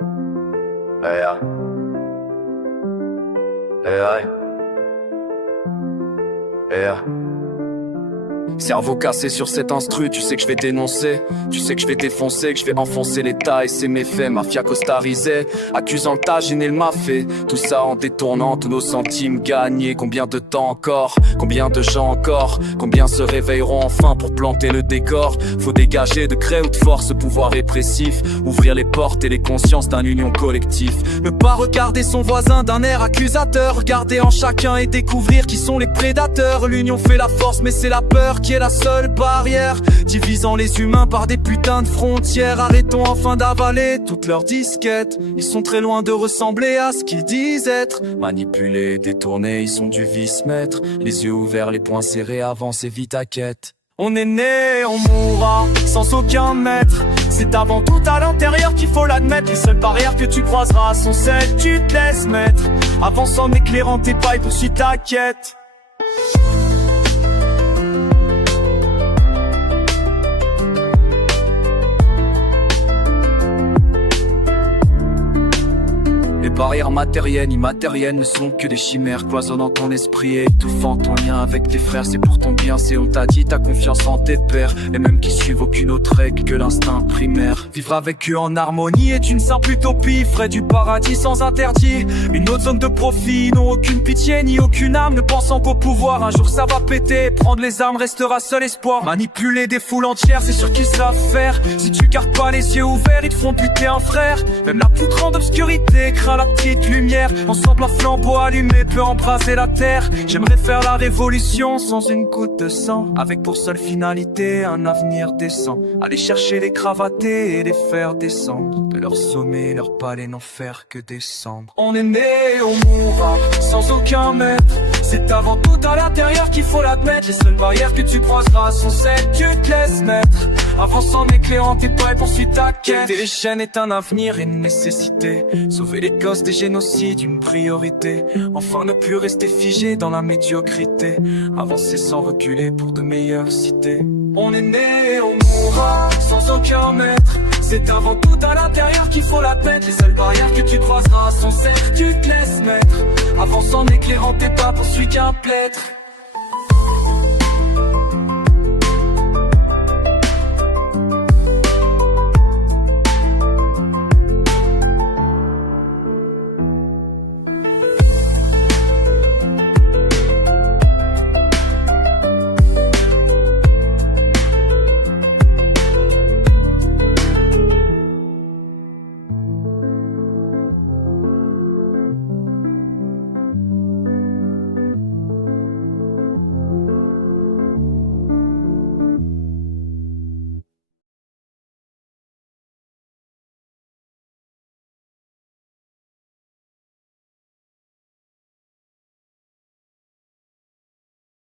Yeah. Yeah. Yeah. Cerveau cassé sur cet instru, tu sais que je vais dénoncer. Tu sais que je vais défoncer, que je vais enfoncer l'État et ses méfaits. Mafia costarisée, accusant le tagine et le mafé. Tout ça en détournant tous nos centimes gagnés. Combien de temps encore? Combien de gens encore? Combien se réveilleront enfin pour planter le décor? Faut dégager de gré ou de force ce pouvoir répressif. Ouvrir les portes et les consciences d'un union collective. Ne pas regarder son voisin d'un air accusateur. Regarder en chacun et découvrir qui sont les prédateurs. L'union fait la force mais c'est la peur qui est la seule barrière, divisant les humains par des putains de frontières. Arrêtons enfin d'avaler toutes leurs disquettes. Ils sont très loin de ressembler à ce qu'ils disent être. Manipulés, détournés, ils sont du vice-maître. Les yeux ouverts, les poings serrés, avancez vite à quête. On est né, on mourra, sans aucun maître. C'est avant tout à l'intérieur qu'il faut l'admettre. Les seules barrières que tu croiseras sont celles que tu te laisses mettre. Avance en éclairant tes pas et poursuis ta quête. Les barrières matérielles, immatérielles ne sont que des chimères cloisonnant ton esprit et étouffant ton lien avec tes frères. C'est pour ton bien, c'est on t'a dit, ta confiance en tes pères. Les mêmes qui suivent aucune autre règle que l'instinct primaire. Vivre avec eux en harmonie est une simple utopie. Frais du paradis sans interdit. Une autre zone de profit, n'ont aucune pitié ni aucune âme. Ne pensant qu'au pouvoir, un jour ça va péter. Prendre les armes restera seul espoir. Manipuler des foules entières, c'est sûr qu'ils savent faire. Si tu gardes pas les yeux ouverts, ils te feront buter un frère. Même la plus grande obscurité craint la petite lumière. Ensemble un flambeau allumé peut embraser la terre. J'aimerais faire la révolution sans une goutte de sang, avec pour seule finalité un avenir décent. Aller chercher les cravatés et les faire descendre de leur sommet, leur palais n'en faire que descendre. On est né, on mourra, sans aucun maître. C'est avant tout à l'intérieur qu'il faut l'admettre. Les seules barrières que tu croiseras sont celles que tu te laisses mettre. Avance en éclairant tes pas et poursuis ta quête. Les chaînes est un avenir et une nécessité. Sauver les gosses des génocides, une priorité. Enfin ne plus rester figé dans la médiocrité. Avancer sans reculer pour de meilleures cités. On est né, on mourra, sans aucun maître. C'est avant tout à l'intérieur qu'il faut l'admettre. Les seules barrières que tu croiseras sont celles que tu te laisses mettre. Avance en éclairant tes pas, poursuis qu'un plêtre.